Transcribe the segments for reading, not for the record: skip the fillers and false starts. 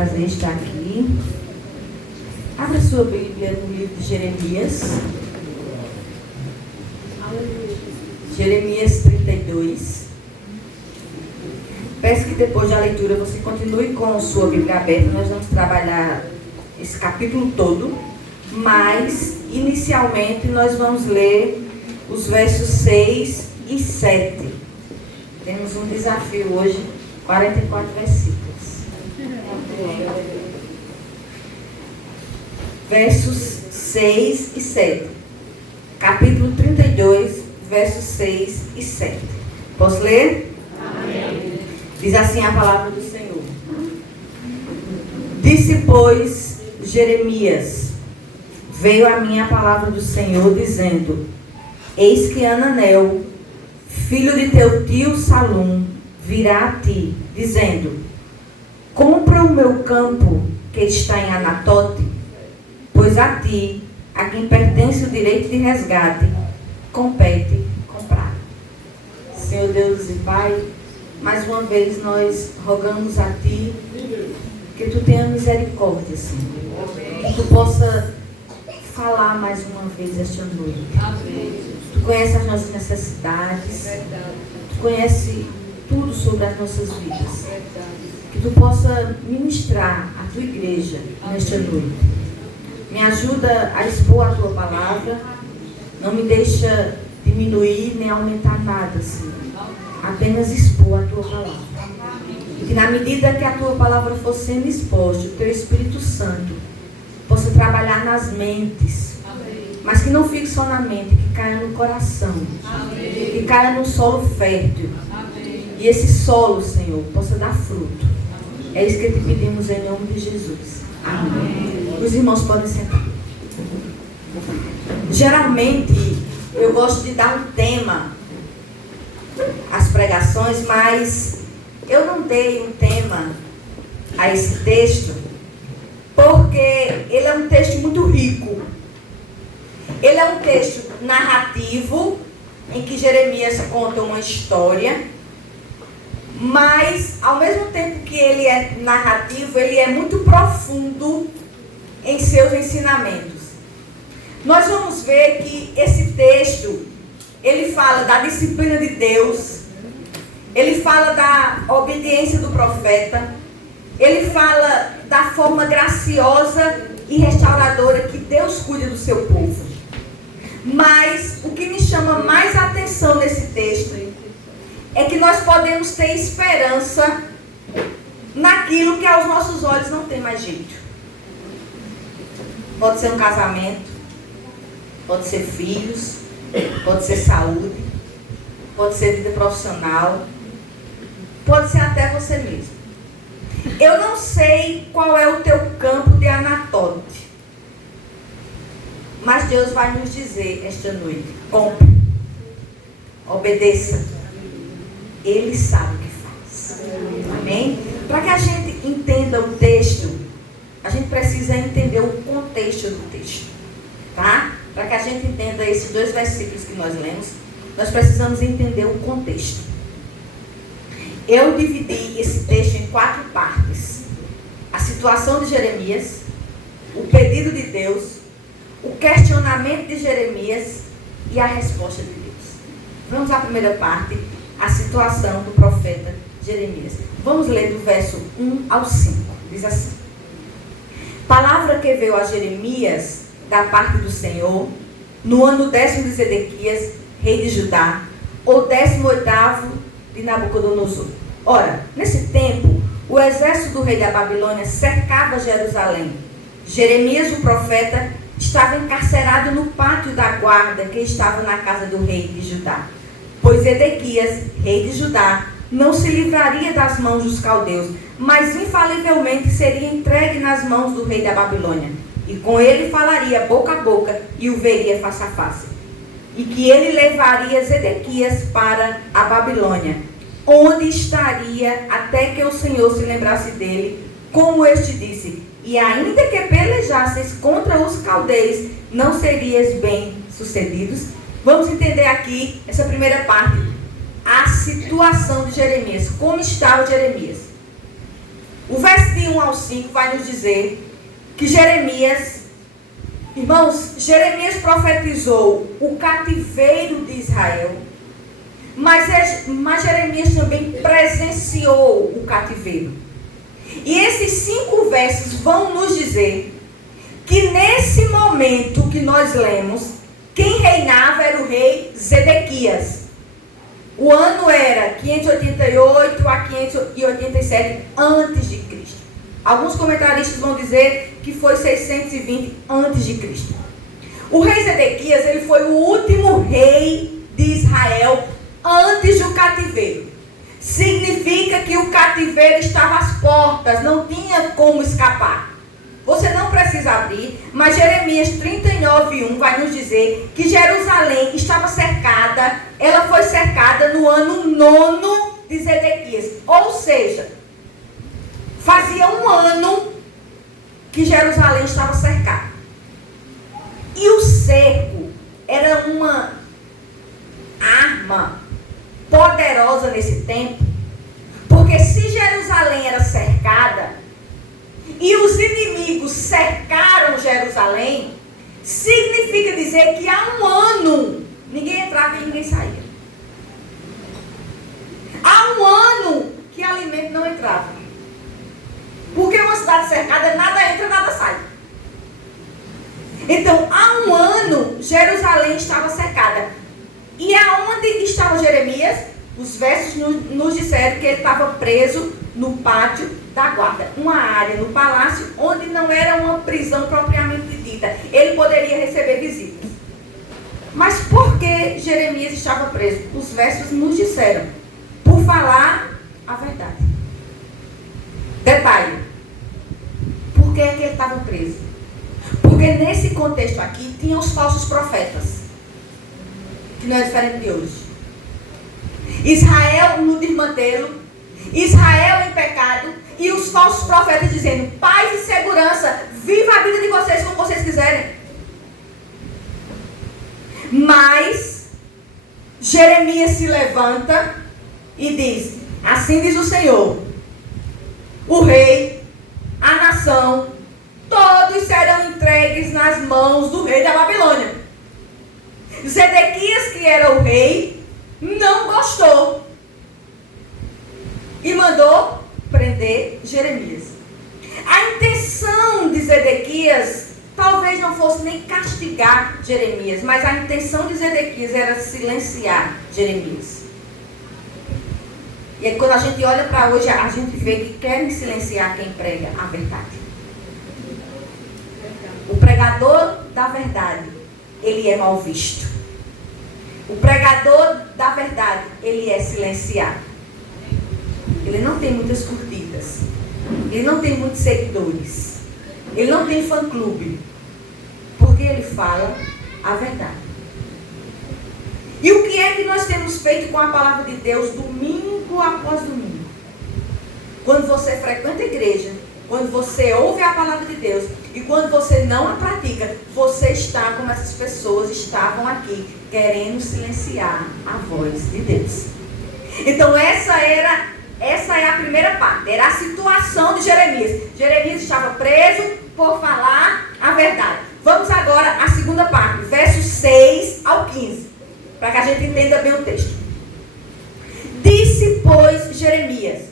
prazer estar aqui. Abra sua Bíblia no livro de Jeremias. Jeremias 32. Peço que depois da leitura você continue com sua Bíblia aberta. Nós vamos trabalhar esse capítulo todo, mas inicialmente nós vamos ler os versos 6 e 7. Temos um desafio hoje, 44 versículos. Versos 6 e 7. Capítulo 32, versos 6 e 7. Posso ler? Amém. Diz assim a palavra do Senhor. Disse, pois, Jeremias: veio a mim a palavra do Senhor, dizendo: eis que Ananel, filho de teu tio Salum, virá a ti, dizendo: compra o meu campo que está em Anatote, pois a ti, a quem pertence o direito de resgate, compete comprar. Senhor Deus e Pai, mais uma vez nós rogamos a Ti que Tu tenha misericórdia, Senhor. Que Tu possa falar mais uma vez esta noite. Tu conhece as nossas necessidades. Tu conhece tudo sobre as nossas vidas. Que Tu possa ministrar a Tua igreja nesta noite. Me ajuda a expor a Tua palavra. Não me deixa diminuir nem aumentar nada, Senhor. Apenas expor a Tua palavra. E que na medida que a Tua palavra for sendo exposta, o Teu Espírito Santo possa trabalhar nas mentes. Mas que não fique só na mente, que caia no coração. Que caia no solo fértil. E esse solo, Senhor, possa dar fruto. É isso que te pedimos em nome de Jesus. Amém. Os irmãos podem sentar. Geralmente, eu gosto de dar um tema às pregações, mas eu não dei um tema a esse texto, porque ele é um texto muito rico. Ele é um texto narrativo, em que Jeremias conta uma história, mas, ao mesmo tempo que ele é narrativo, ele é muito profundo em seus ensinamentos. Nós vamos ver que esse texto, ele fala da disciplina de Deus, ele fala da obediência do profeta, ele fala da forma graciosa e restauradora que Deus cuida do seu povo. Mas o que me chama mais a atenção nesse texto é que nós podemos ter esperança naquilo que aos nossos olhos não tem mais jeito. Pode ser um casamento, pode ser filhos, pode ser saúde, pode ser vida profissional, pode ser até você mesmo. Eu não sei qual é o teu campo de Anatote, mas Deus vai nos dizer esta noite: compre, obedeça, Ele sabe o que faz. Amém? Para que a gente entenda o texto, a gente precisa entender o contexto do texto, tá? Para que a gente entenda esses dois versículos que nós lemos, nós precisamos entender o contexto. Eu dividi esse texto em 4 partes: a situação de Jeremias, o pedido de Deus, o questionamento de Jeremias e a resposta de Deus. Vamos à primeira parte, a situação do profeta Jeremias. Vamos ler do verso 1 ao 5. Diz assim: palavra que veio a Jeremias da parte do Senhor, no ano 10º de Zedequias, rei de Judá, ou 18º de Nabucodonosor. Ora, nesse tempo, o exército do rei da Babilônia cercava Jerusalém. Jeremias, o profeta, estava encarcerado no pátio da guarda que estava na casa do rei de Judá. Pois Zedequias, rei de Judá, não se livraria das mãos dos caldeus, mas infalivelmente seria entregue nas mãos do rei da Babilônia. E com ele falaria boca a boca e o veria face a face. E que ele levaria Zedequias para a Babilônia, onde estaria até que o Senhor se lembrasse dele, como este disse: e ainda que pelejasses contra os caldeus, não serias bem sucedidos. Vamos entender aqui essa primeira parte, a situação de Jeremias. Como estava Jeremias? O verso de 1 ao 5 vai nos dizer que Jeremias, irmãos, Jeremias profetizou o cativeiro de Israel, mas Jeremias também presenciou o cativeiro. E esses 5 versos vão nos dizer que nesse momento que nós lemos, quem reinava era o rei Zedequias. O ano era 588 a 587 antes de Cristo. Alguns comentaristas vão dizer que foi 620 antes de Cristo. O rei Zedequias, ele foi o último rei de Israel antes do cativeiro. Significa que o cativeiro estava às portas, não tinha como escapar. Você não precisa abrir, mas Jeremias 39:1 vai nos dizer que Jerusalém estava cercada, ela foi cercada no ano 9 de Zedequias. Ou seja, fazia um ano que Jerusalém estava cercada. E o cerco era uma arma poderosa nesse tempo, porque se Jerusalém era cercada, e os inimigos cercaram Jerusalém, significa dizer que há um ano ninguém entrava e ninguém saía. Há um ano que alimento não entrava. Porque uma cidade cercada, nada entra, nada sai. Então, há um ano, Jerusalém estava cercada. E aonde estava Jeremias? Os versos nos disseram que ele estava preso no pátio da guarda, uma área no palácio onde não era uma prisão propriamente dita. Ele poderia receber visitas. Mas por que Jeremias estava preso? Os versos nos disseram: por falar a verdade. Detalhe: por que ele estava preso? Porque nesse contexto aqui tinha os falsos profetas, que não é diferente de hoje. Israel no desmantelo, Israel em pecado, e os falsos profetas dizendo: paz e segurança, viva a vida de vocês como vocês quiserem. Mas Jeremias se levanta e diz: assim diz o Senhor, o rei, a nação, todos serão entregues nas mãos do rei da Babilônia. Zedequias, que era o rei, não gostou e mandou prender Jeremias. A intenção de Zedequias talvez não fosse nem castigar Jeremias, mas a intenção de Zedequias era silenciar Jeremias. E aí, quando a gente olha para hoje, a gente vê que querem silenciar quem prega a verdade. O pregador da verdade, ele é mal visto. O pregador da verdade, ele é silenciado. Ele não tem muitas curtidas. Ele não tem muitos seguidores. Ele não tem fã-clube. Porque ele fala a verdade. E o que é que nós temos feito com a palavra de Deus domingo após domingo? Quando você frequenta a igreja, quando você ouve a palavra de Deus e quando você não a pratica, você está como essas pessoas estavam aqui, querendo silenciar a voz de Deus. Então essa é a primeira parte, era a situação de Jeremias. Jeremias estava preso por falar a verdade. Vamos agora à segunda parte, versos 6 ao 15, para que a gente entenda bem o texto. Disse, pois, Jeremias: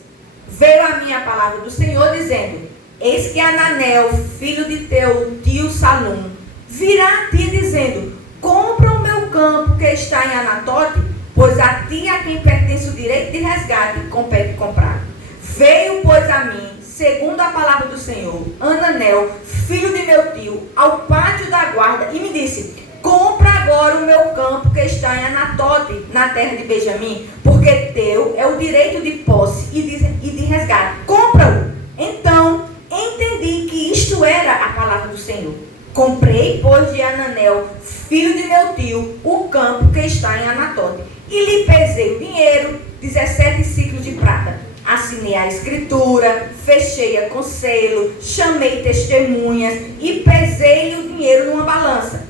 veio a minha palavra do Senhor, dizendo: eis que Ananel, filho de teu tio Salum, virá a ti, dizendo: compra o meu campo que está em Anatote, pois a ti a quem pertence o direito de resgate compete comprar. Veio, pois, a mim, segundo a palavra do Senhor, Ananel, filho de meu tio, ao pátio da guarda, e me disse: compra agora o meu campo que está em Anatote, na terra de Benjamim, porque teu é o direito de posse e de resgate. Compra-o. Então entendi que isto era a palavra do Senhor. Comprei, pois, de Ananel, filho de meu tio, o campo que está em Anatote, e lhe pesei o dinheiro, 17 ciclos de prata. Assinei a escritura, fechei-a com selo, chamei testemunhas e pesei-lhe o dinheiro numa balança.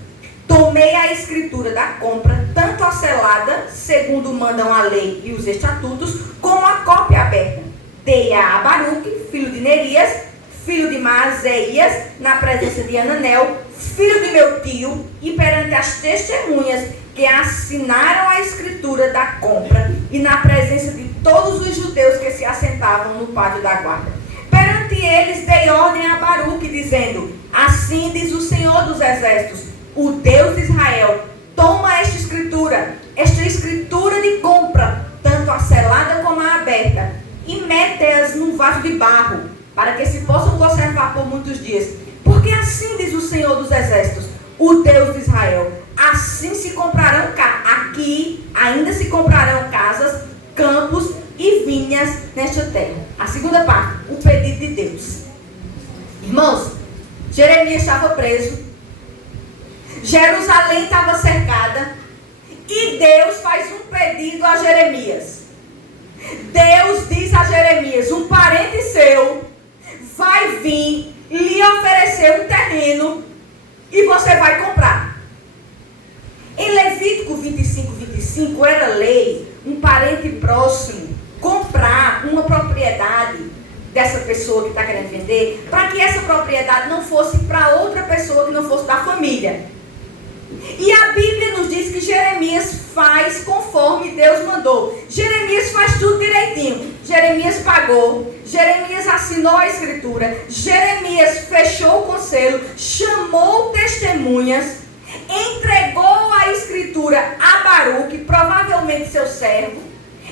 Tomei a escritura da compra, tanto a selada, segundo mandam a lei e os estatutos, como a cópia aberta. dei-a a Baruque, filho de Nerias, filho de Maazéias, na presença de Ananel, filho de meu tio, e perante as testemunhas que assinaram a escritura da compra, e na presença de todos os judeus que se assentavam no pátio da guarda. Perante eles dei ordem a Baruque, dizendo: assim diz o Senhor dos Exércitos, o Deus de Israel, toma esta escritura de compra, tanto a selada como a aberta, e mete-as num vaso de barro, para que se possam conservar por muitos dias. Porque assim diz o Senhor dos Exércitos, o Deus de Israel, assim se comprarão aqui, ainda se comprarão casas, campos e vinhas nesta terra. A segunda parte, o pedido de Deus. Irmãos, Jeremias estava preso, Jerusalém estava cercada, e Deus faz um pedido a Jeremias. Deus diz a Jeremias: um parente seu vai vir lhe oferecer um terreno e você vai comprar. Em Levítico 25 era lei um parente próximo comprar uma propriedade dessa pessoa que está querendo vender, para que essa propriedade não fosse para outra pessoa que não fosse da família. E a Bíblia nos diz que Jeremias faz conforme Deus mandou. Jeremias faz tudo direitinho. Jeremias pagou, Jeremias assinou a escritura, Jeremias fechou o conselho, chamou testemunhas, entregou a escritura a Baruque, provavelmente seu servo,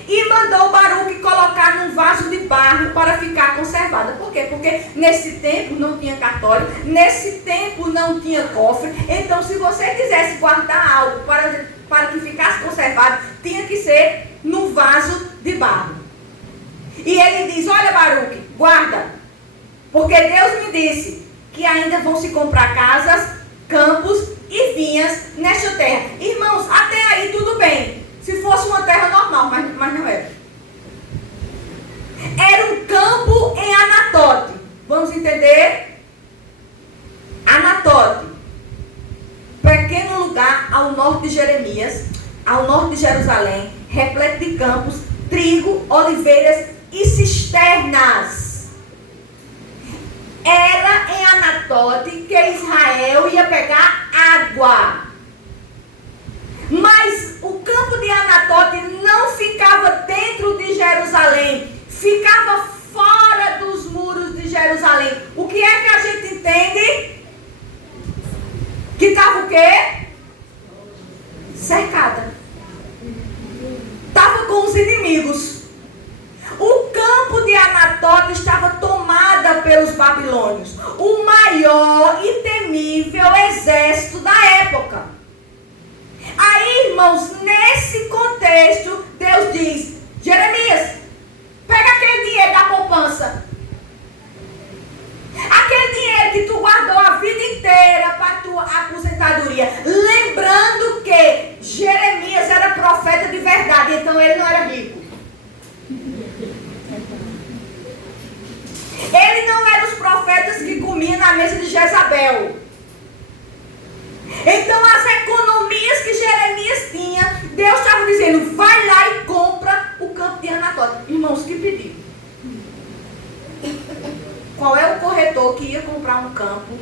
e mandou Baruque colocar num vaso de barro para ficar conservada. Por quê? Porque nesse tempo não tinha cartório, nesse tempo não tinha cofre. Então, se você quisesse guardar algo para que ficasse conservado, tinha que ser num vaso de barro. E ele diz: olha, Baruque, guarda, porque Deus me disse que ainda vão se comprar casas, campos e vinhas nesta terra. Irmãos, até aí tudo bem. Se fosse uma terra normal, mas não era. Era um campo em Anatote. Vamos entender? Anatote, pequeno lugar ao norte de Jeremias, ao norte de Jerusalém, repleto de campos, trigo, oliveiras e cisternas. Era em Anatote que Israel ia pegar água. Mas o campo de Anatote não ficava dentro de Jerusalém, ficava fora dos muros de Jerusalém. O que é que a gente entende? Que estava o quê? Cercada. Estava com os inimigos. O campo de Anatote estava tomada pelos babilônios, o maior e temível exército da época. Aí, irmãos, nesse contexto, Deus diz: Jeremias, pega aquele dinheiro da poupança, aquele dinheiro que tu guardou a vida inteira para a tua aposentadoria. Lembrando que Jeremias era profeta de verdade, então ele não era rico. Ele não era os profetas que comiam na mesa de Jezabel. Então, as economias que Jeremias tinha, Deus estava dizendo: vai lá e compra o campo de Anatote. Irmãos, que pedido. Qual é o corretor que ia comprar um campo?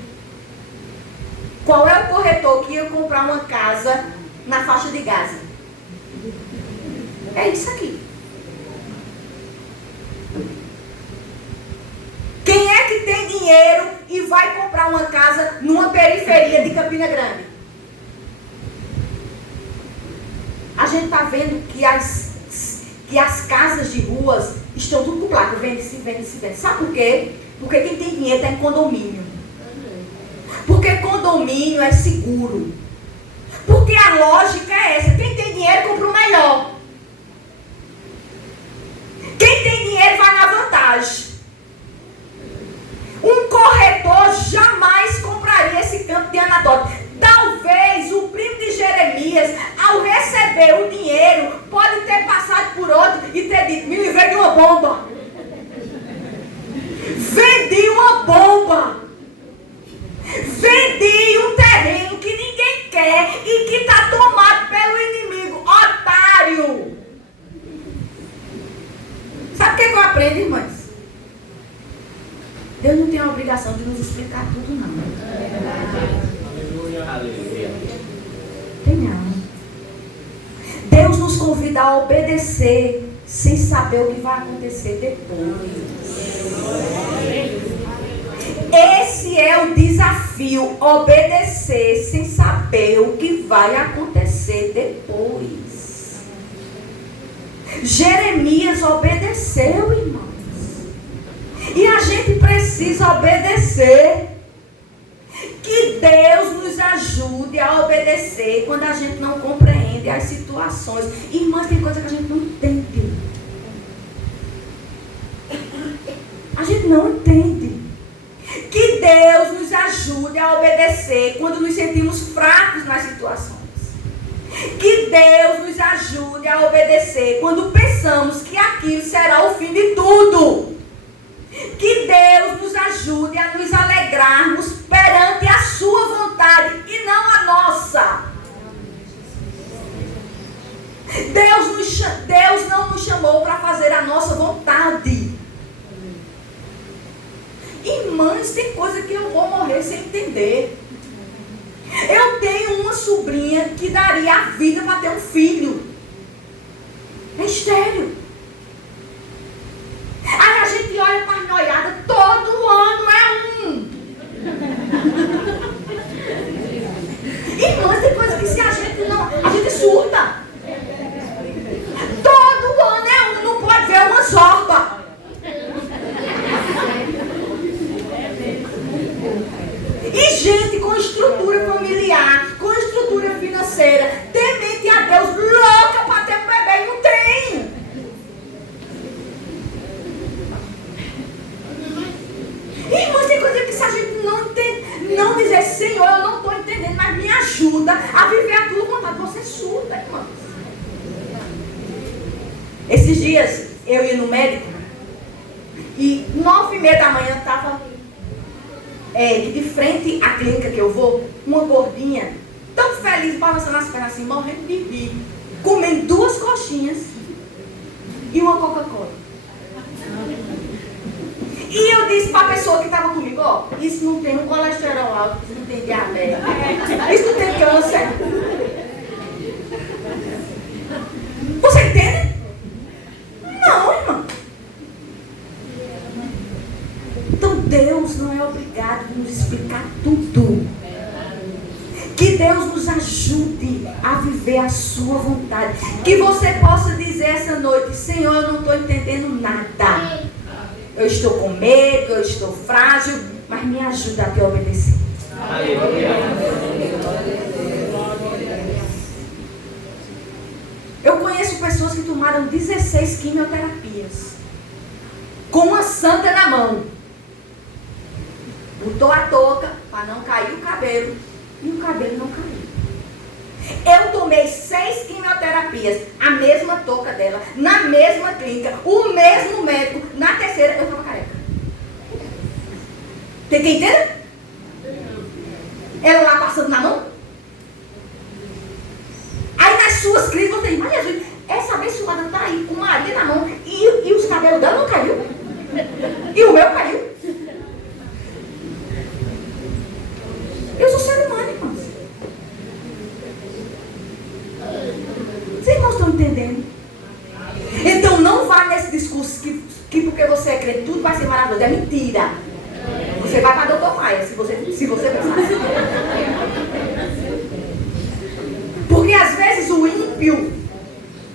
Qual é o corretor que ia comprar uma casa na faixa de Gaza? É isso aqui. Quem é que tem dinheiro e vai comprar uma casa numa periferia de Campina Grande? A gente está vendo que as casas de ruas estão tudo com placa. Vende-se, vende-se, vende-se. Sabe por quê? Porque quem tem dinheiro está em condomínio. Porque condomínio é seguro. Porque a lógica é essa: quem tem dinheiro compra o melhor. Quem tem dinheiro vai na vantagem. Um corretor jamais compraria esse campo de Anatote. Talvez o primo de Jeremias, ao receber o dinheiro, pode ter passado por outro e ter dito: me livrei de uma bomba. Vendi uma bomba. Vendi um terreno que ninguém quer e que está tomado pelo inimigo. Otário. Sabe o que eu aprendo, irmãs? Deus não tem a obrigação de nos explicar tudo, não. Aleluia. Tem não. Deus nos convida a obedecer sem saber o que vai acontecer depois. Esse é o desafio, obedecer sem saber o que vai acontecer depois. Jeremias obedeceu, irmãos. E a gente precisa obedecer. Que Deus nos ajude a obedecer quando a gente não compreende as situações. Irmãs, tem coisa que a gente não entende. A gente não entende. Que Deus nos ajude a obedecer quando nos sentimos fracos nas situações. Que Deus nos ajude a obedecer quando pensamos que aquilo será o fim de tudo. Que Deus nos ajude a nos alegrarmos perante a sua vontade e não a nossa. Deus não nos chamou para fazer a nossa vontade. Irmãs, tem coisa que eu vou morrer sem entender. Eu tenho uma sobrinha que daria a vida para ter um filho. É estéril. Aí a gente olha para a noiada, todo ano é um. Irmãs, tem coisa que se a gente não... A gente surta. Todo ano é um, não pode ver uma sorba. E gente com estrutura familiar, com estrutura financeira, temente a Deus, louca para ter um bebê e não tem. Irmãos, tem coisa que se a gente não entende, não dizer, Senhor, eu não estou entendendo, mas me ajuda a viver a tua vontade. Você surta, irmãos. Esses dias, eu ia no médico e 9h30 da manhã estava de frente à clínica que eu vou, uma gordinha, tão feliz, balançando as pernas assim, morrendo de rir, comendo 2 coxinhas e uma Coca-Cola. E eu disse para a pessoa que estava comigo, ó, isso não tem um colesterol alto, isso não tem diabetes, isso não tem câncer. Você entende? Não, irmão. Então Deus não é obrigado a nos explicar tudo. Que Deus nos ajude a viver a sua vontade. Que você possa dizer essa noite, Senhor, eu não estou entendendo nada. Eu estou com medo, eu estou frágil, mas me ajuda a te obedecer. Eu conheço pessoas que tomaram 16 quimioterapias com uma santa na mão. Botou a touca para não cair o cabelo e o cabelo não caiu. Eu tomei 6 quimioterapias, a mesma touca dela, na mesma clínica, o mesmo médico. Na terceira eu estava careca. Tem quem entenda? Ela lá passando na mão. Aí nas suas clínicas você diz, mas Jesus, essa abençoada está aí com Maria na mão e os cabelos dela não caiu. E o meu caiu. Eu sou ser humano, irmãos. Vocês não estão entendendo? Então não vá nesse discurso que porque você é crente, tudo vai ser maravilhoso. É mentira. Você vai para Doutor Maia, se você pensar. Porque às vezes o ímpio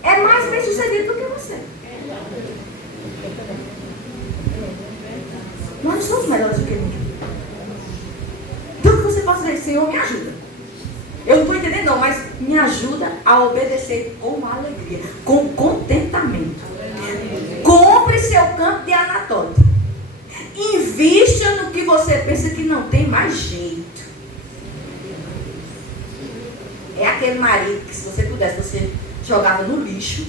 é mais bem sucedido do que você. Nós não somos melhores do que ninguém. Então que você possa dizer, Senhor, me ajuda. Eu não estou entendendo não, mas me ajuda a obedecer com alegria, com contentamento. Compre seu campo de anatólia. Invista no que você pensa que não tem mais jeito. É aquele marido que se você pudesse, você jogava no lixo.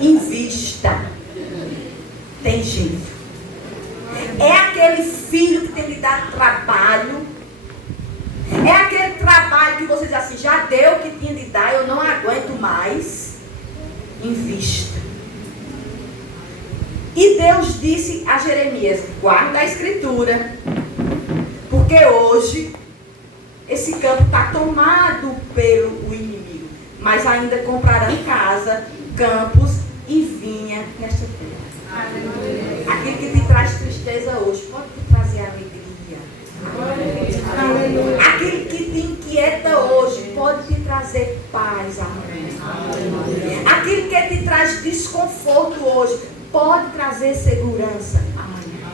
Invista. Tem jeito. É aquele filho que tem que dar trabalho. É aquele trabalho que você diz assim, já deu o que tinha de dar, eu não aguento mais. Invista. E Deus disse a Jeremias: guarda a escritura, porque hoje esse campo está tomado pelo inimigo, mas ainda comprarão casa, campos e vinha nesta terra. Aquilo que te traz tristeza hoje pode te trazer alegria. Aquilo que te inquieta hoje pode te trazer paz amanhã. Aquilo que te traz desconforto hoje pode trazer segurança amanhã.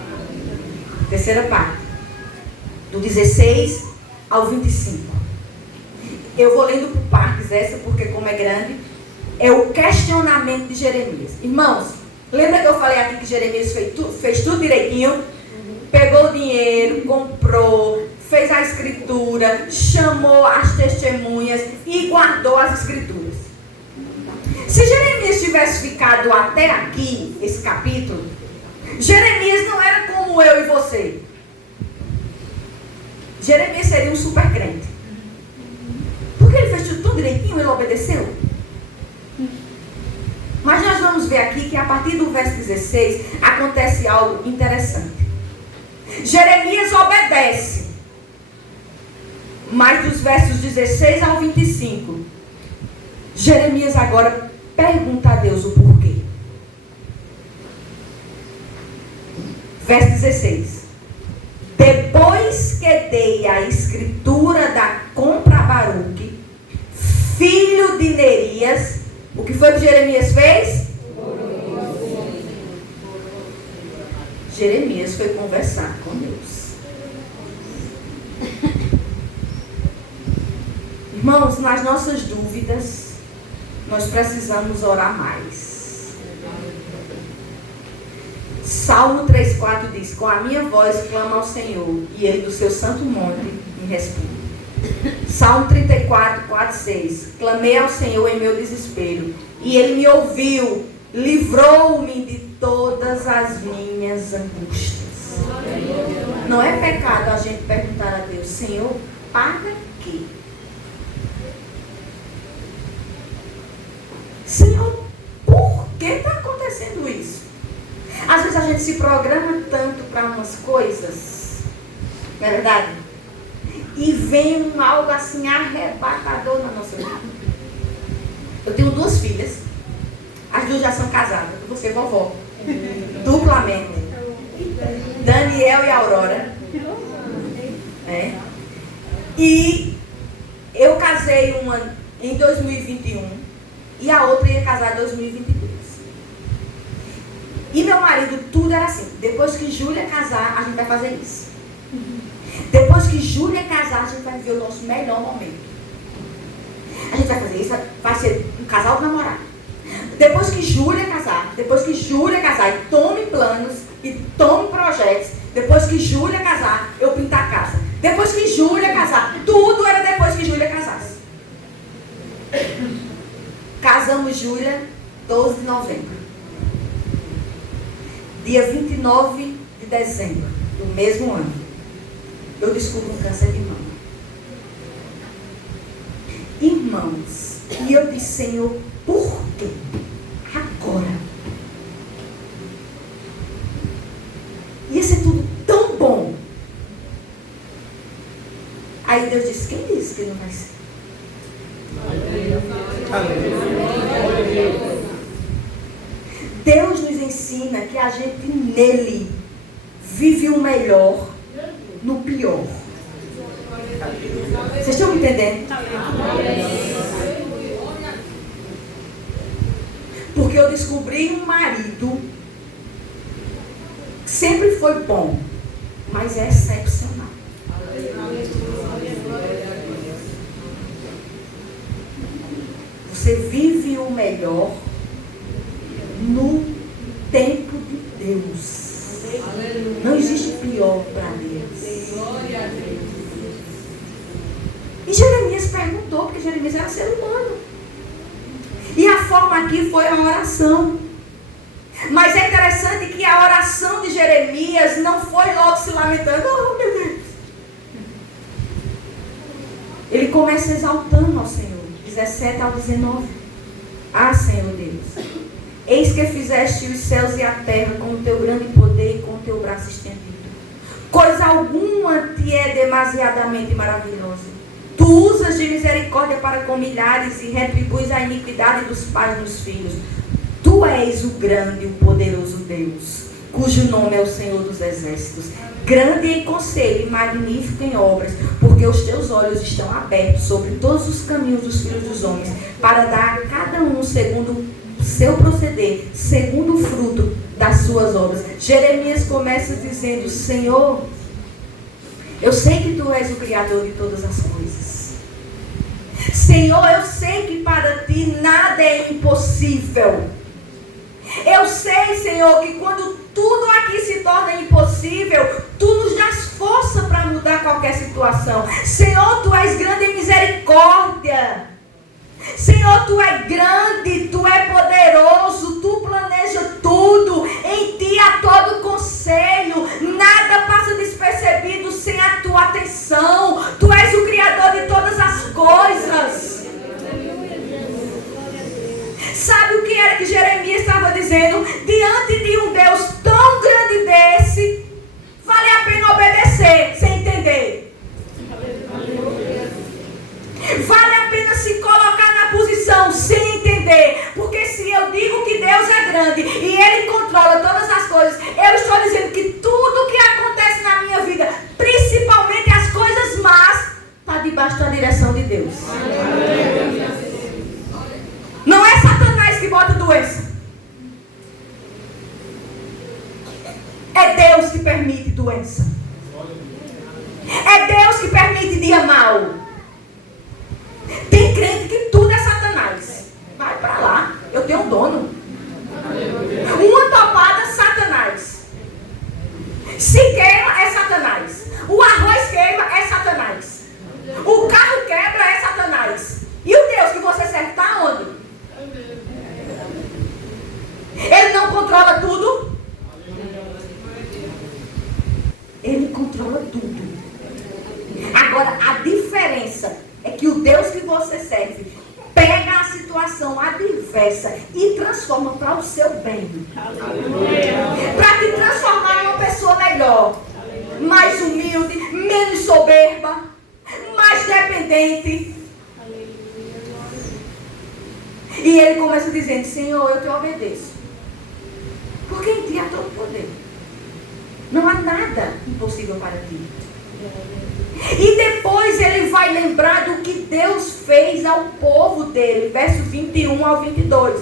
Terceira parte, do 16 ao 25. Eu vou lendo por partes essa, porque como é grande, é o questionamento de Jeremias. Irmãos, lembra que eu falei aqui que Jeremias fez tudo direitinho? Pegou o dinheiro, comprou, fez a escritura, chamou as testemunhas e guardou as escrituras. Se Jeremias tivesse ficado até aqui, esse capítulo, Jeremias não era como eu e você. Jeremias seria um super crente. Porque ele fez tudo tão direitinho, ele obedeceu. Mas nós vamos ver aqui que a partir do verso 16 acontece algo interessante. Jeremias obedece. Mas dos versos 16 ao 25, Jeremias agora pergunta a Deus o porquê. Verso 16. Depois que dei a escritura da compra a Baruque, filho de Nerias, o que foi que Jeremias fez? Jeremias foi conversar com Deus. Irmãos, nas nossas dúvidas, nós precisamos orar mais. Salmo 3,4 diz: com a minha voz clamo ao Senhor, e Ele do seu santo monte me responde. Salmo 34, 4, 6. Clamei ao Senhor em meu desespero, e Ele me ouviu, livrou-me de todas as minhas angústias. Não é pecado a gente perguntar a Deus: Senhor, para quê? Senhor, por que está acontecendo isso? Às vezes a gente se programa tanto para umas coisas, não é verdade? E vem algo assim arrebatador na nossa vida. Eu tenho 2 filhas, as 2 já são casadas, eu vou ser vovó, duplamente. Daniel e Aurora. E eu casei uma em 2021 e a outra ia casar em 2022. E meu marido, tudo era assim: depois que Júlia casar, a gente vai fazer isso. Depois que Júlia casar, a gente vai viver o nosso melhor momento. A gente vai fazer isso, vai ser um casal de namorado. Depois que Júlia casar, e tome planos e tome projetos. Depois que Júlia casar, eu pinto a casa. Depois que Júlia casar, tudo era depois que Júlia casasse. Casamos Júlia 12 de novembro. Dia 29 de dezembro do mesmo ano, eu descubro um câncer de mama. Irmãos, e eu disse: Senhor, por quê? Agora. Ia ser tudo tão bom. Aí Deus disse: quem disse que não vai ser? Deus nos ensina que a gente nele vive o melhor no pior. Vocês estão me entendendo? Porque eu descobri um marido que sempre foi bom, mas é excepcional. Você vive o melhor no tempo de Deus. Não existe pior para Deus. E Jeremias perguntou, porque Jeremias era ser humano. E a forma aqui foi a oração. Mas é interessante que a oração de Jeremias não foi logo se lamentando: oh, meu Deus. Ele começa exaltando ao Senhor. 17 ao 19. Ah, Senhor Deus, Eis que fizeste os céus e a terra com o teu grande poder e com o teu braço estendido. Coisa alguma te é demasiadamente maravilhosa. Tu usas de misericórdia para com milhares e retribuis a iniquidade dos pais nos filhos. Tu és o grande e o poderoso Deus, cujo nome é o Senhor dos Exércitos. Grande em conselho e magnífico em obras, porque os teus olhos estão abertos sobre todos os caminhos dos filhos dos homens, para dar a cada um segundo o seu proceder, segundo o fruto das suas obras. Jeremias começa dizendo: Senhor, eu sei que tu és o Criador de todas as coisas. Senhor, eu sei que para ti nada é impossível. Eu sei, Senhor, que quando tudo aqui se torna impossível, tu nos dás força para mudar qualquer situação. Senhor, tu és grande em misericórdia. Senhor, tu é grande, tu é poderoso, tu planeja tudo. Em ti há todo conselho, nada passa despercebido sem a tua atenção. Tu és o Criador de todas as coisas. Sabe o que era que Jeremias estava dizendo? Diante de um Deus tão grande desse, vale a pena obedecer, sem entender. Vale a pena se colocar na posição, sem entender. Porque se eu digo que Deus é grande e Ele controla todas as coisas, eu estou dizendo que tudo que acontece na minha vida, principalmente as coisas más, está debaixo da direção de Deus. Não é Satanás que bota doença. É Deus que permite doença. É Deus que permite dia mau. Tem crente que tudo é Satanás. Vai pra lá, eu tenho um dono. Uma topada, Satanás. Se queima, é Satanás. O arroz queima, é Satanás. O carro quebra, é Satanás. E o Deus que você serve está onde? Ele não controla tudo? Ele controla tudo. Agora, a diferença é que o Deus que você serve pega a situação adversa e transforma para o seu bem. Para te transformar em uma pessoa melhor, mais humilde, menos soberba, mais dependente. E ele começa dizendo: Senhor, eu te obedeço, porque em ti há todo poder. Não há nada impossível para ti. E depois ele vai lembrar do que Deus fez ao povo dele, verso 21 ao 22.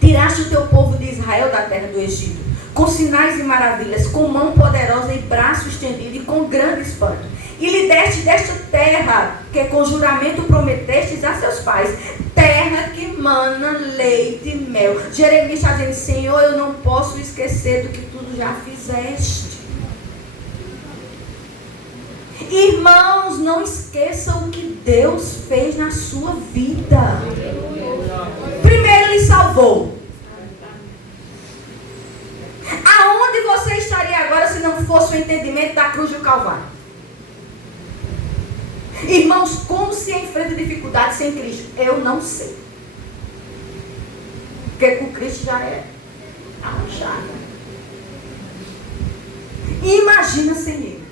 Tiraste o teu povo de Israel da terra do Egito, com sinais e maravilhas, com mão poderosa e braço estendido e com grande espanto. E lhe deste desta terra, que com juramento prometestes a seus pais, terra que mana leite e mel. Jeremias está dizendo: Senhor, eu não posso esquecer do que tu já fizeste. Irmãos, não esqueçam o que Deus fez na sua vida. Primeiro, Ele salvou. Aonde você estaria agora se não fosse o entendimento da cruz do Calvário? Irmãos, como se enfrenta dificuldade sem Cristo? Eu não sei. Porque com Cristo já é arranjada. Imagina sem Ele.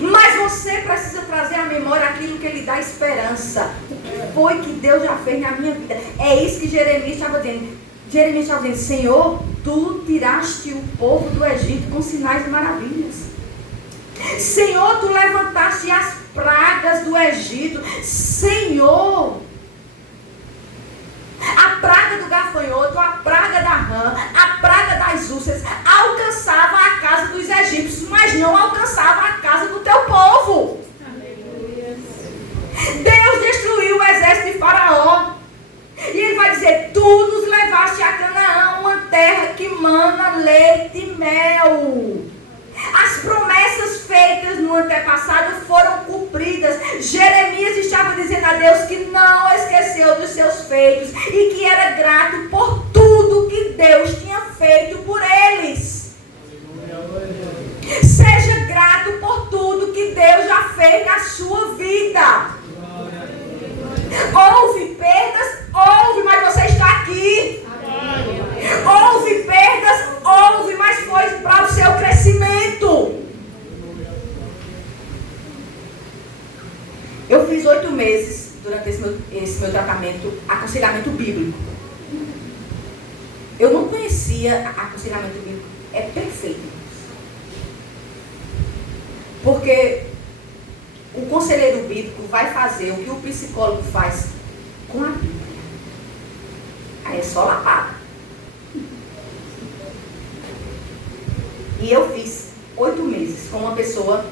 Mas você precisa trazer à memória aquilo que Ele dá esperança. O que foi que Deus já fez na minha vida? É isso que Jeremias estava dizendo. Jeremias estava dizendo: Senhor, tu tiraste o povo do Egito com sinais e maravilhas. Senhor, tu levantaste as pragas do Egito. Senhor, a praga do gafanhoto, a praga da rã, a praga das úlceras alcançava a casa dos egípcios, mas não alcançava a casa do teu povo. Deus destruiu o exército de Faraó. E Ele vai dizer: tu nos levaste a Canaã, uma terra que mana leite e mel. As promessas feitas no antepassado foram cumpridas. Jeremias estava dizendo a Deus que não esqueceu dos seus feitos e que era grato por tudo que Deus tinha feito por eles. Seja grato por tudo que Deus já fez na sua vida. Houve perdas, houve, mas você está esse meu tratamento, aconselhamento bíblico. Eu não conhecia aconselhamento bíblico. É perfeito. Porque o conselheiro bíblico vai fazer o que o psicólogo faz com a Bíblia. Aí é só lapada. E eu fiz 8 meses com uma pessoa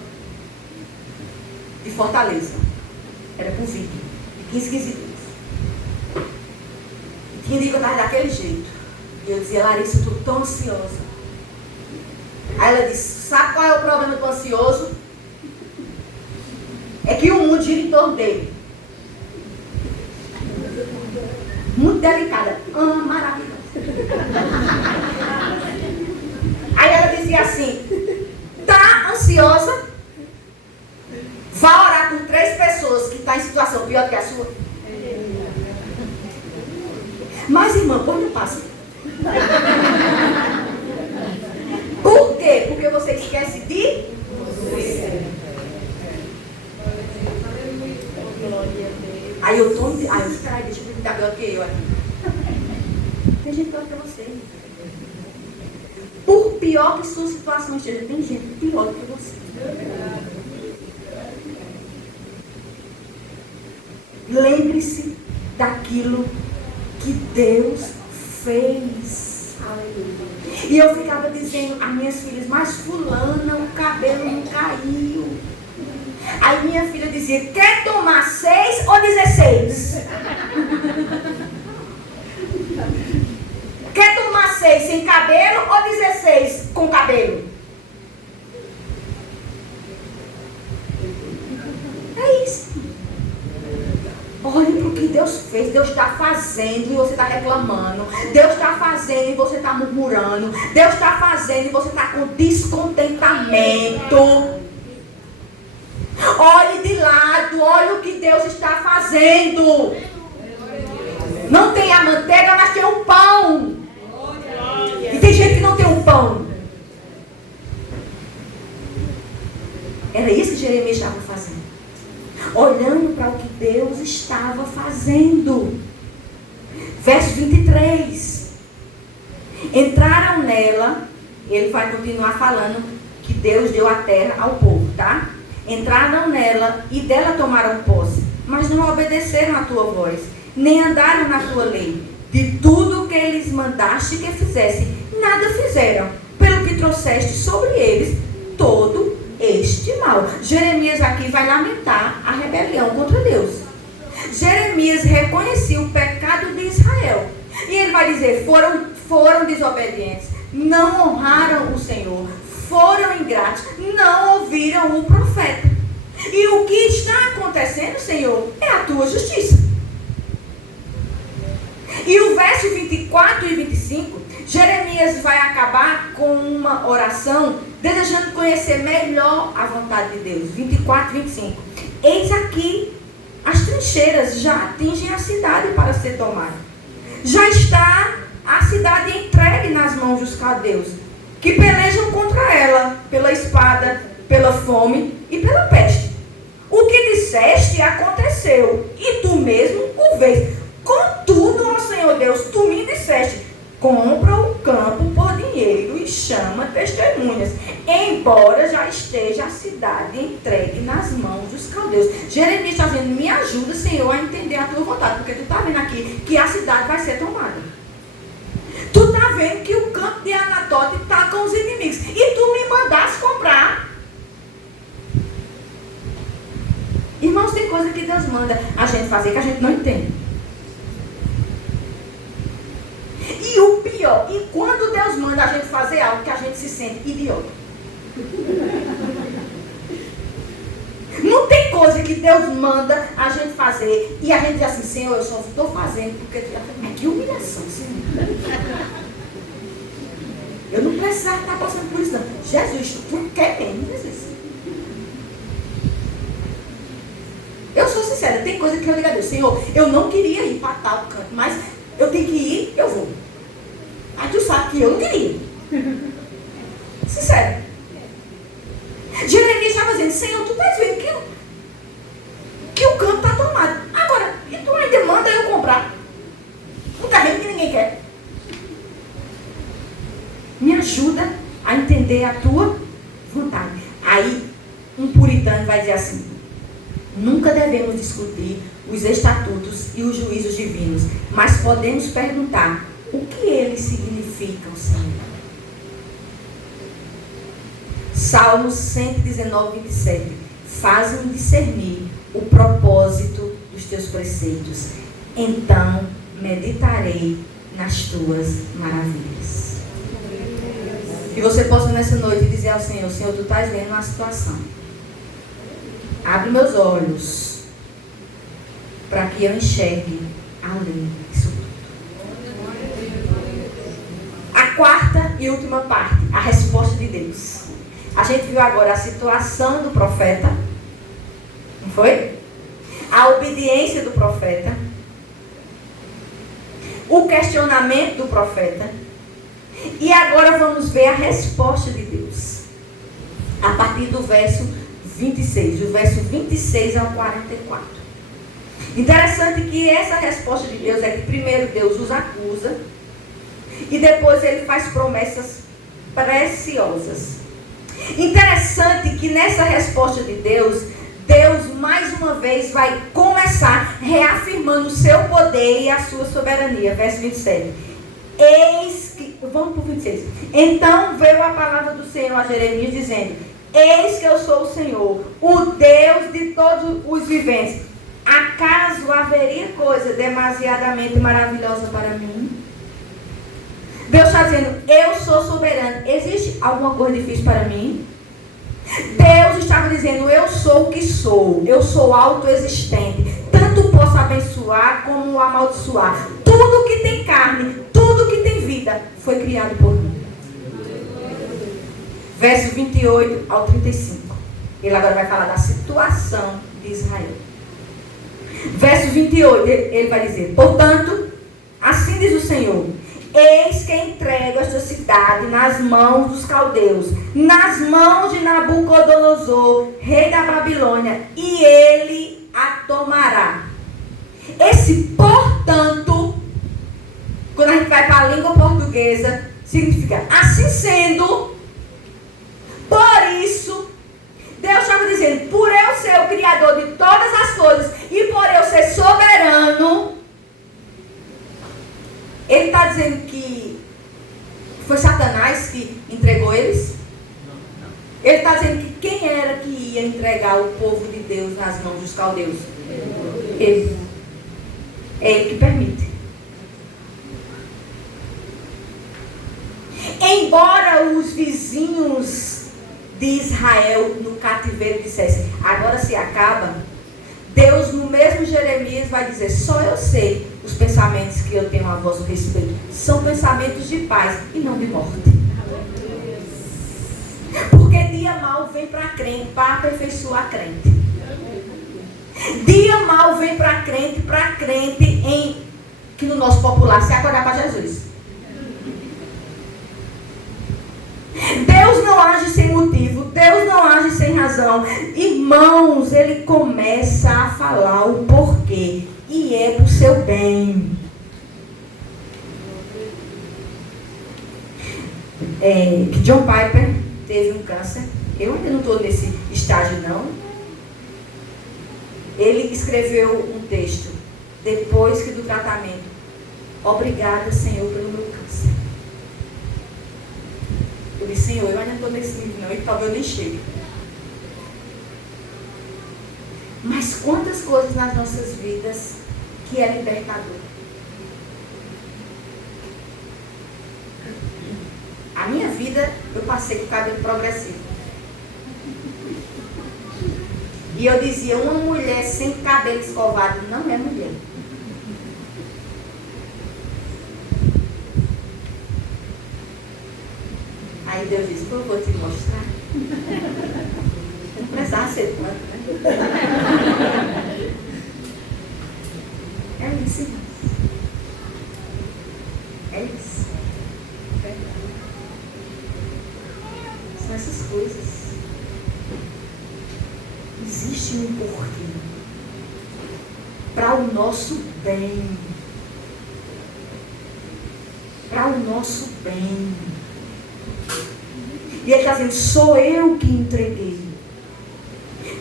de Fortaleza. Era por vídeo, de 15 dias. E tinha dia que eu estava daquele jeito. E eu dizia, Larissa, eu estou tão ansiosa. Aí ela disse, sabe qual é o problema do ansioso? É que o mundo gira em torno dele. Muito delicada. Maravilhosa. Aí ela dizia assim, tá ansiosa? Vá orar por 3 pessoas que estão em situação pior do que a sua. Mas, irmã, quando passa? Por quê? Porque você esquece de você. Aí eu tomo. Aí eu disse, caralho, deixa eu perguntar pior que eu aqui. Tem gente pior que você. Por pior que sua situação esteja, tem gente pior do que você. Lembre-se daquilo que Deus fez. E eu ficava dizendo às minhas filhas, mas fulana, o cabelo não caiu. Aí minha filha dizia, quer tomar 6 ou 16? Quer tomar 6 sem cabelo ou 16 com cabelo? É isso. Olhe para o que Deus fez. Deus está fazendo e você está reclamando. Deus está fazendo e você está murmurando. Deus está fazendo e você está com descontentamento. Olhe de lado. Olhe o que Deus está fazendo. Não tem a manteiga, mas tem o pão. E tem gente que não tem o pão. Era isso que Jeremias estava fazendo. Olhando para o que Deus estava fazendo. Verso 23. Entraram nela. Ele vai continuar falando que Deus deu a terra ao povo, tá? Entraram nela e dela tomaram posse, mas não obedeceram a tua voz, nem andaram na tua lei. De tudo que eles mandaste que fizessem, nada fizeram, pelo que trouxeste sobre eles todo este mal. Jeremias aqui vai lamentar a rebelião contra Deus. Jeremias reconhecia o pecado de Israel. E ele vai dizer, foram desobedientes, não honraram o Senhor, foram ingratos, não ouviram o profeta. E o que está acontecendo, Senhor, é a tua justiça. E o verso 24 e 25, Jeremias vai acabar com uma oração, desejando conhecer melhor a vontade de Deus. 24 e 25. Eis aqui, as trincheiras já atingem a cidade para ser tomada. Já está a cidade entregue nas mãos dos caldeus, que pelejam contra ela, pela espada, pela fome e pela peste. O que disseste aconteceu, e tu mesmo o vês. Contudo, ó Senhor Deus, tu me disseste, compra o campo por dinheiro e chama testemunhas, embora já esteja a cidade entregue nas mãos dos caldeus. Jeremias está dizendo, me ajuda, Senhor, a entender a tua vontade, porque tu está vendo aqui que a cidade vai ser tomada. Tu está vendo que o campo de Anatote está com os inimigos, e tu me mandaste comprar. Irmãos, tem coisa que Deus manda a gente fazer que a gente não entende. E o pior, e quando Deus manda a gente fazer algo que a gente se sente idiota. Não tem coisa que Deus manda a gente fazer e a gente diz assim, Senhor, eu só estou fazendo porque tu já fez. Que humilhação, Senhor. Eu não precisava estar passando por isso, não. Jesus, tu quer mesmo, Jesus. Eu sou sincera, tem coisa que eu digo a Deus, Senhor, eu não queria ir para tal canto, mas eu tenho que ir, eu vou. Aí tu sabe que eu não queria. Sincero. Jeremias estava dizendo, Senhor, tu estás vendo que o campo está tomado. Agora, e tu ainda manda Me ajuda a entender a tua vontade. Aí, um puritano vai dizer assim: nunca devemos discutir os estatutos e os juízos divinos, mas podemos perguntar o que eles significam, Senhor. Salmos 119, 27. Faz-me discernir o propósito dos teus preceitos. Então meditarei nas tuas maravilhas. Que você possa nessa noite dizer ao Senhor: Senhor, tu estás vendo uma situação. Abre meus olhos para que eu enxergue além disso tudo. A quarta e última parte, a resposta de Deus. A gente viu agora a situação do profeta, não foi? A obediência do profeta, o questionamento do profeta, e agora vamos ver a resposta de Deus, a partir do verso 26, do verso 26 ao 44. Interessante que essa resposta de Deus é que primeiro Deus os acusa, e depois ele faz promessas preciosas. Interessante que nessa resposta de Deus, Deus mais uma vez vai começar reafirmando o seu poder e a sua soberania. Verso 27. Eis que, vamos para o 26. Então veio a palavra do Senhor a Jeremias dizendo: eis que eu sou o Senhor, o Deus de todos os viventes. Acaso haveria coisa demasiadamente maravilhosa para mim? Deus está dizendo: eu sou soberano. Existe alguma coisa difícil para mim? Deus estava dizendo: eu sou o que sou. Eu sou autoexistente. Tanto posso abençoar como amaldiçoar. Tudo que tem carne, tudo que tem vida, foi criado por mim. Verso 28 ao 35. Ele agora vai falar da situação de Israel. Verso 28, ele vai dizer: portanto, assim diz o Senhor: eis que entrego esta cidade nas mãos dos caldeus, nas mãos de Nabucodonosor, rei da Babilônia, e ele a tomará. Esse portanto, quando a gente vai para a língua portuguesa, significa assim sendo, por isso. Deus estava dizendo: por eu ser o Criador de todas as coisas e por eu ser soberano, Ele está dizendo que foi Satanás que entregou eles? Ele está dizendo que quem era que ia entregar o povo de Deus nas mãos dos caldeus? Ele. É Ele que permite. Embora os vizinhos de Israel no cativeiro dissessem: agora se acaba, Deus no mesmo Jeremias vai dizer: só eu sei os pensamentos que eu tenho a vosso respeito. São pensamentos de paz e não de morte. Porque dia mau vem para crente, para aperfeiçoar a crente. Dia mau vem para crente em que no nosso popular se acordar para Jesus. Deus não age sem motivo, Deus não age sem razão. Irmãos, Ele começa a falar o porquê, e é para o seu bem. Que John Piper teve um câncer. Eu ainda não estou nesse estágio não. Ele escreveu um texto depois que do tratamento: obrigada, Senhor, pelo meu câncer. Eu disse: Senhor, eu ainda não estou nesse nível não, e talvez eu nem chegue. Mas quantas coisas nas nossas vidas que é libertador. A minha vida, eu passei com cabelo progressivo. E eu dizia: uma mulher sem cabelo escovado não é mulher. Aí Deus disse: eu vou te mostrar. Não precisava ser tanto, né? É isso, irmão. É isso. São essas coisas. Existe um porquê. Para o nosso bem. Para o nosso bem. E ele está dizendo, sou eu que entreguei.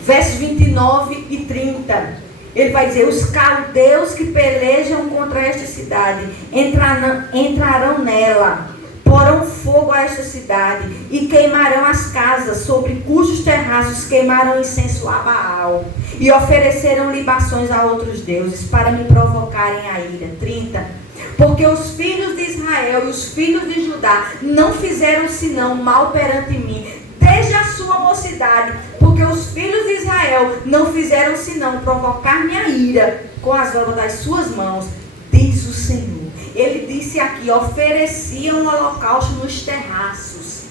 Versos 29 e 30. Ele vai dizer, os caldeus que pelejam contra esta cidade entrarão nela, porão fogo a esta cidade e queimarão as casas sobre cujos terraços queimaram incenso a Baal e ofereceram libações a outros deuses para me provocarem a ira. 30. Porque os filhos de Israel e os filhos de Judá não fizeram senão mal perante mim, desde a sua mocidade, porque os filhos de Israel não fizeram senão provocar minha ira com as obras das suas mãos, diz o Senhor. Ele disse aqui, ofereciam holocausto nos terraços.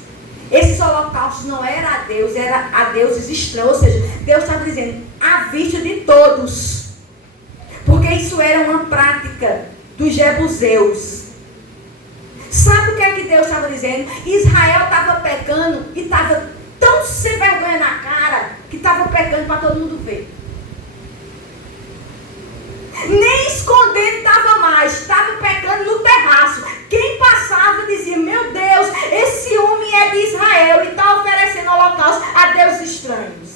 Esses holocaustos não eram a Deus, era a deuses estranhos, ou seja, Deus estava dizendo, à vista de todos. Porque isso era uma prática dos jebuseus. Sabe o que é que Deus estava dizendo? Israel estava pecando e estava tão sem vergonha na cara que estava pecando para todo mundo ver. Nem escondendo estava mais, estava pecando no terraço. Quem passava dizia, meu Deus, esse homem é de Israel e está oferecendo holocausto a deuses estranhos.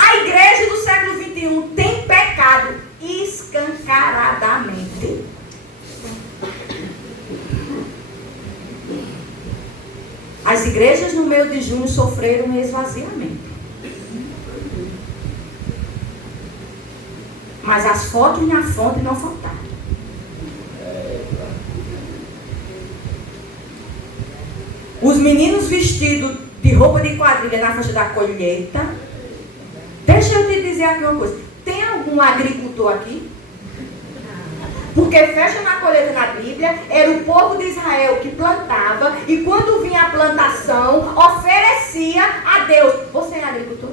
A igreja do século XXI tem pecado escancaradamente. As igrejas no mês de junho sofreram um esvaziamento. Mas as fotos na fonte não faltaram. Os meninos vestidos de roupa de quadrilha na festa da colheita. Deixa eu te dizer aqui uma coisa. Tem algum agricultor aqui? Porque festa na colheita na Bíblia era o povo de Israel que plantava e quando vinha a plantação, oferecia a Deus. Você é agricultor?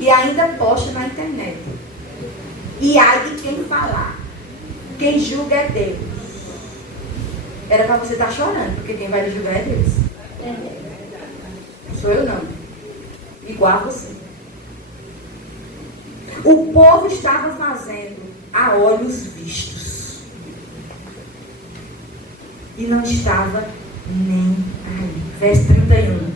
E ainda posta na internet. E ai de quem falar. Quem julga é Deus. Era para você estar chorando, porque quem vai lhe julgar é Deus. Não sou eu não. Igual a você. O povo estava fazendo a olhos vistos. E não estava nem aí. Verso 31.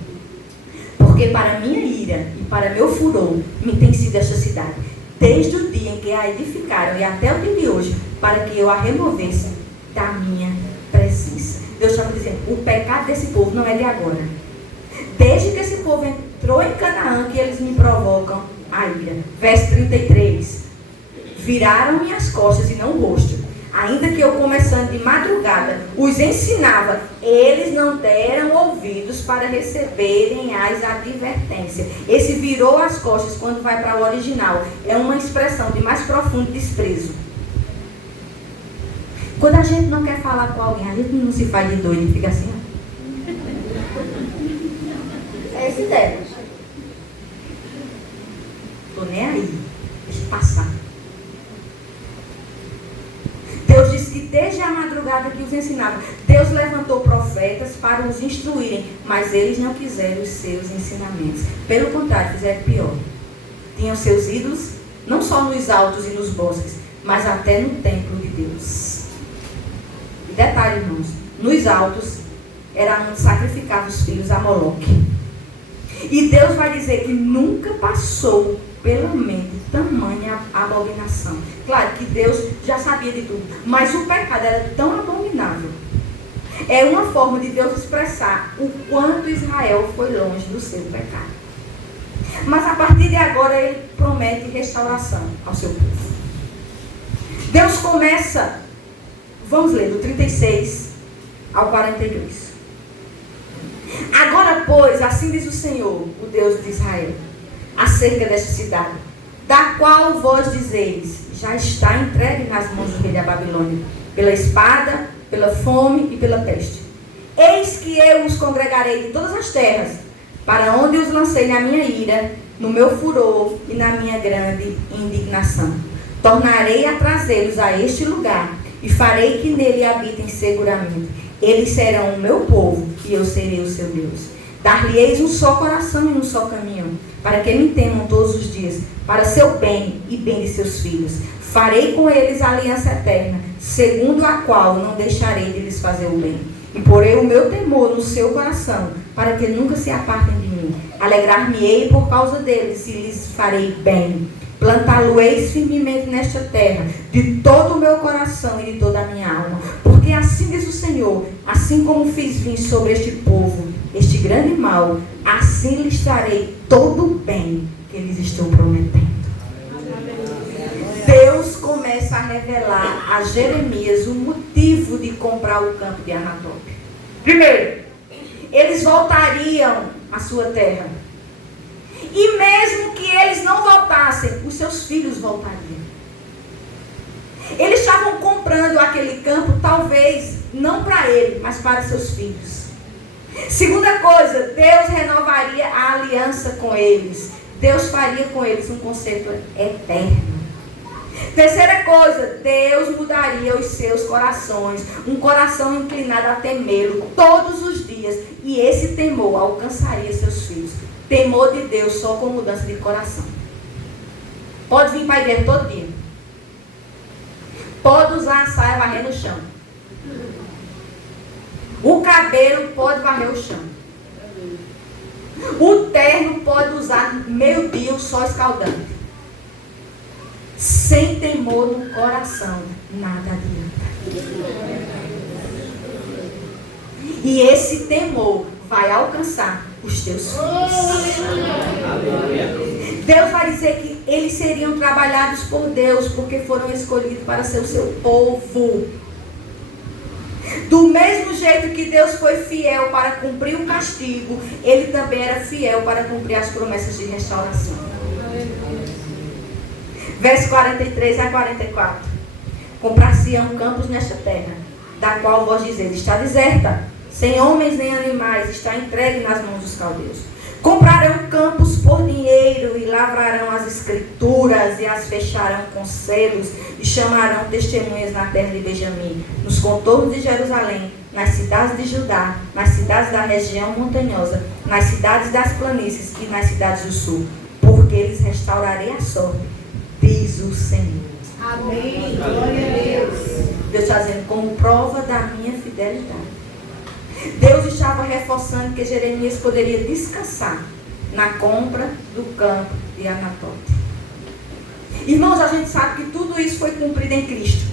Porque para minha ira e para meu furor me tem sido esta cidade, desde o dia em que a edificaram e até o dia de hoje, para que eu a removesse da minha presença. Deus estava dizendo, o pecado desse povo não é de agora. Desde que esse povo entrou em Canaã, que eles me provocam a ira. Verso 33. Viraram minhas costas e não o rosto. Ainda que eu, começando de madrugada, os ensinava, eles não deram ouvidos para receberem as advertências. Esse virou as costas, quando vai para o original, é uma expressão de mais profundo desprezo. Quando a gente não quer falar com alguém, a gente não se faz de doido e fica assim, ó. É essa ideia. Tô nem aí. Deixa passar. Deus disse que desde a madrugada que os ensinava, Deus levantou profetas para os instruírem, mas eles não quiseram os seus ensinamentos. Pelo contrário, fizeram pior. Tinham seus ídolos, não só nos altos e nos bosques, mas até no templo de Deus. E detalhe, irmãos, nos altos era onde sacrificava os filhos a Moloque. E Deus vai dizer que nunca passou pela mente tamanha abominação. Claro que Deus já sabia de tudo, mas o pecado era tão abominável. É uma forma de Deus expressar o quanto Israel foi longe do seu pecado. Mas a partir de agora ele promete restauração ao seu povo. Deus começa, vamos ler, do 36 ao 42. Agora, pois, assim diz o Senhor, o Deus de Israel, acerca desta cidade, da qual vós dizeis, já está entregue nas mãos do rei da Babilônia, pela espada, pela fome e pela peste. Eis que eu os congregarei de todas as terras, para onde os lancei na minha ira, no meu furor e na minha grande indignação. Tornarei a trazê-los a este lugar, e farei que nele habitem seguramente. Eles serão o meu povo, e eu serei o seu Deus. Dar-lhe-eis um só coração e um só caminho, para que me temam todos os dias, para seu bem e bem de seus filhos. Farei com eles aliança eterna, segundo a qual não deixarei de lhes fazer o bem. E porei o meu temor no seu coração, para que nunca se apartem de mim. Alegrar-me-ei por causa deles, e lhes farei bem. Plantá-lo-eis firmemente nesta terra, de todo o meu coração e de toda a minha alma. Porque assim diz o Senhor, assim como fiz vir sobre este povo, este grande mal, assim lhes trarei todo o bem que eles estão prometendo. Deus começa a revelar a Jeremias o motivo de comprar o campo de Anatope. Primeiro, eles voltariam à sua terra. E mesmo que eles não voltassem, os seus filhos voltariam. Eles estavam comprando aquele campo, talvez não para ele, mas para seus filhos. Segunda coisa, Deus renovaria a aliança com eles. Deus faria com eles um conceito eterno. Terceira coisa, Deus mudaria os seus corações, um coração inclinado a temê-lo todos os dias, e esse temor alcançaria seus filhos. Temor de Deus só com mudança de coração. Pode vir para a igreja todo dia. Pode usar a saia varrer no chão. O cabelo pode varrer o chão. O terno pode usar meio-dia o sol escaldante. Sem temor no coração, nada adianta. E esse temor vai alcançar os teus filhos. Deus vai dizer que eles seriam trabalhados por Deus, porque foram escolhidos para ser o seu povo. Do mesmo jeito que Deus foi fiel para cumprir o castigo, Ele também era fiel para cumprir as promessas de restauração. Verso 43 a 44. Comprar-se-ão campos nesta terra, da qual vós dizeis, está deserta, sem homens nem animais, está entregue nas mãos dos caldeus. Comprarão campos por dinheiro e lavrarão as escrituras e as fecharão com selos e chamarão testemunhas na terra de Benjamim, nos contornos de Jerusalém, nas cidades de Judá, nas cidades da região montanhosa, nas cidades das planícies e nas cidades do sul, porque eles restaurarei a sorte, diz o Senhor. Amém. Glória a Deus. Deus está dizendo, como prova da minha fidelidade. Deus estava reforçando que Jeremias poderia descansar na compra do campo de Anatote. Irmãos, a gente sabe que tudo isso foi cumprido em Cristo.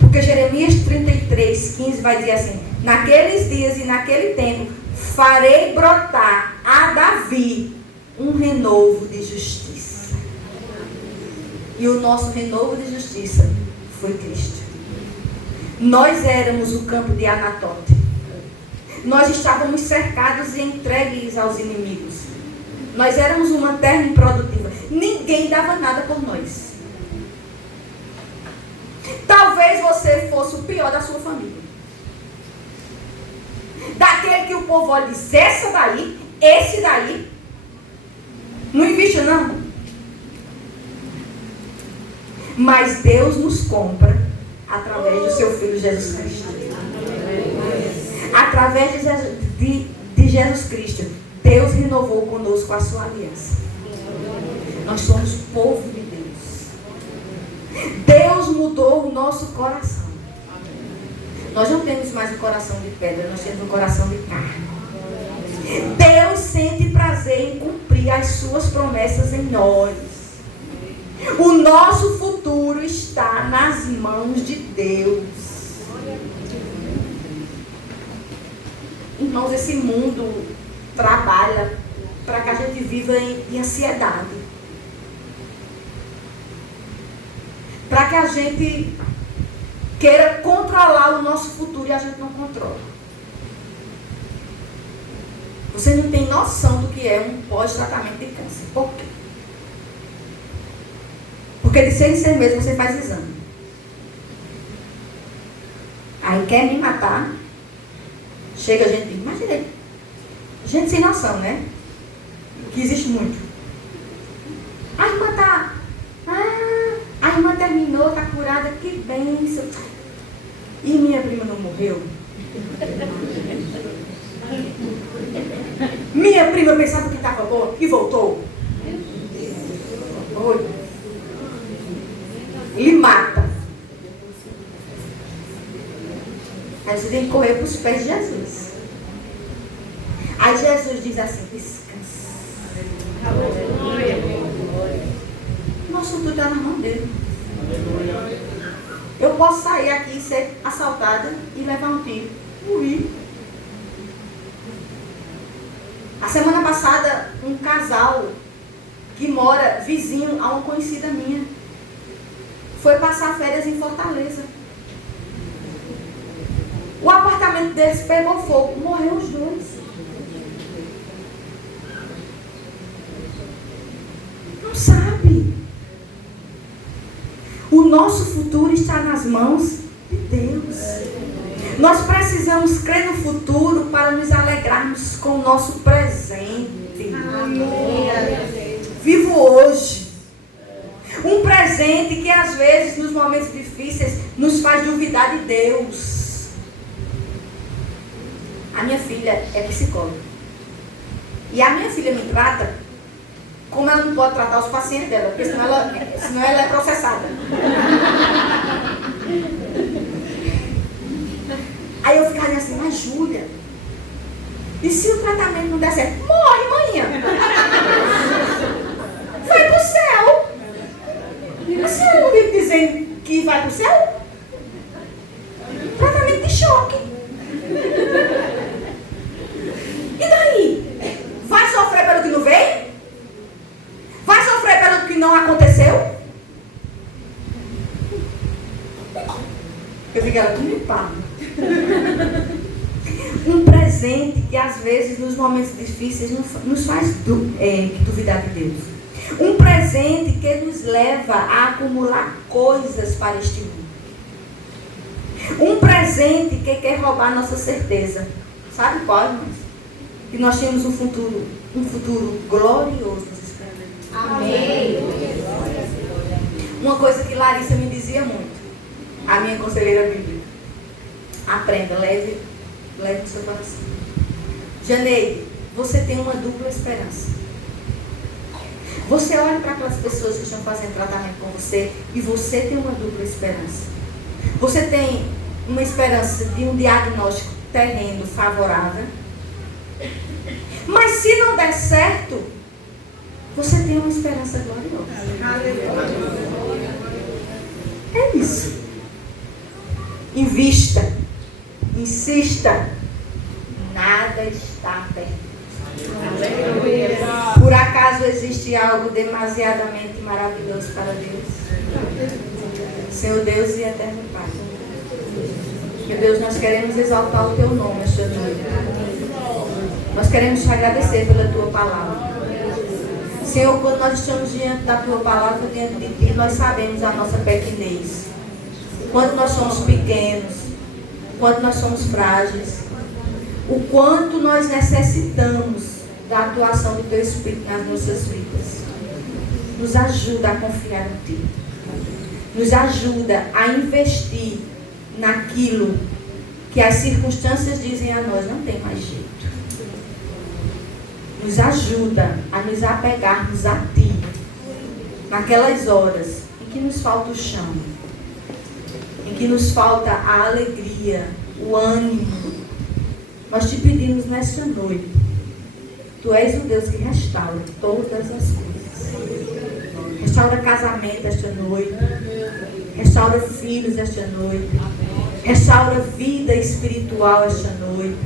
Porque Jeremias 33:15 vai dizer assim: naqueles dias e naquele tempo farei brotar a Davi um renovo de justiça. E o nosso renovo de justiça foi Cristo. Nós éramos o campo de Anatote. Nós estávamos cercados e entregues aos inimigos. Nós éramos uma terra improdutiva. Ninguém dava nada por nós. Talvez você fosse o pior da sua família. Daquele que o povo olha e diz, essa daí, esse daí, não investe não. Mas Deus nos compra através do seu Filho Jesus Cristo. Através de Jesus Cristo, Deus renovou conosco a sua aliança. Nós somos povo de Deus. Deus mudou o nosso coração. Nós não temos mais um coração de pedra, nós temos um coração de carne. Deus sente prazer em cumprir as suas promessas em nós. O nosso futuro está nas mãos de Deus. Irmãos, esse mundo trabalha para que a gente viva em ansiedade. Para que a gente queira controlar o nosso futuro e a gente não controla. Você não tem noção do que é um pós-tratamento de câncer. Por quê? Porque de 6 em 6 meses você faz exame. Aí quer me matar. Chega a gente e diz, imagina, gente sem noção, né? Que existe muito. A irmã tá. A irmã terminou, tá curada, que bênção. E minha prima não morreu? eu pensava que estava boa e voltou. Oi. Ele mata. Aí você tem que correr para os pés de Jesus. Aí Jesus diz assim: descansa. Nosso futuro está na mão dele. Eu posso sair aqui e ser assaltada e levar um tiro. Morri. A semana passada, um casal que mora vizinho a uma conhecida minha foi passar férias em Fortaleza. O apartamento deles pegou fogo, morreu os dois. Não sabe. O nosso futuro está nas mãos de Deus. Nós precisamos crer no futuro para nos alegrarmos com o nosso presente. Amém. Vivo hoje. Um presente que às vezes nos momentos difíceis nos faz duvidar de Deus. A minha filha é psicóloga. E a minha filha me trata como ela não pode tratar os pacientes dela, porque senão ela é processada. Aí eu ficava assim: mas Júlia, e se o tratamento não der certo? Morre, manhã. Vai pro céu. A senhora não vive dizendo que vai pro céu? Tratamento de choque. E daí? Vai sofrer pelo que não veio? Vai sofrer pelo que não aconteceu? Eu fiquei ela tudo limpada. Um presente que às vezes nos momentos difíceis nos faz duvidar de Deus. Um presente que nos leva a acumular coisas para este mundo. Um presente que quer roubar nossa certeza. Sabe qual, irmãos? Que nós temos um futuro glorioso nos esperando. Amém. Uma coisa que Larissa me dizia muito, a minha conselheira bíblica: aprenda, leve no seu coração. Janeide, você tem uma dupla esperança. Você olha para aquelas pessoas que estão fazendo tratamento com você e você tem uma dupla esperança. Você tem uma esperança de um diagnóstico terreno favorável. Mas se não der certo, você tem uma esperança gloriosa. É isso. Invista. Insista. Nada está perdido. Por acaso existe algo demasiadamente maravilhoso para Deus? Senhor Deus e eterno Pai, meu Deus, nós queremos exaltar o Teu nome esta noite. Nós queremos te agradecer pela Tua palavra. Senhor, quando nós estamos diante da Tua palavra, diante de Ti, nós sabemos a nossa pequenez. Quando nós somos pequenos, quando nós somos frágeis, o quanto nós necessitamos da atuação do Teu Espírito nas nossas vidas. Nos ajuda a confiar em Ti. Nos ajuda a investir naquilo que as circunstâncias dizem a nós: não tem mais jeito. Nos ajuda a nos apegarmos a Ti naquelas horas em que nos falta o chão, em que nos falta a alegria, o ânimo. Nós te pedimos nesta noite: Tu és o Deus que restaura todas as coisas. Restaura casamento esta noite. Restaura filhos esta noite. Restaura vida espiritual esta noite.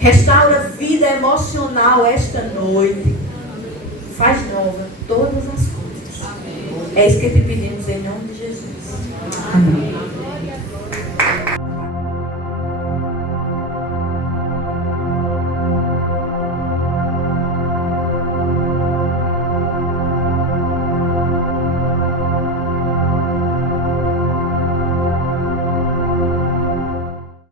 Restaura vida emocional esta noite. Faz nova todas as coisas. É isso que te pedimos em nome de Jesus. Amém.